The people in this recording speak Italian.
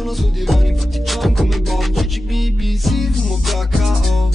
sono sul divano, infatti John come Bob, GG BBC, fumo KO.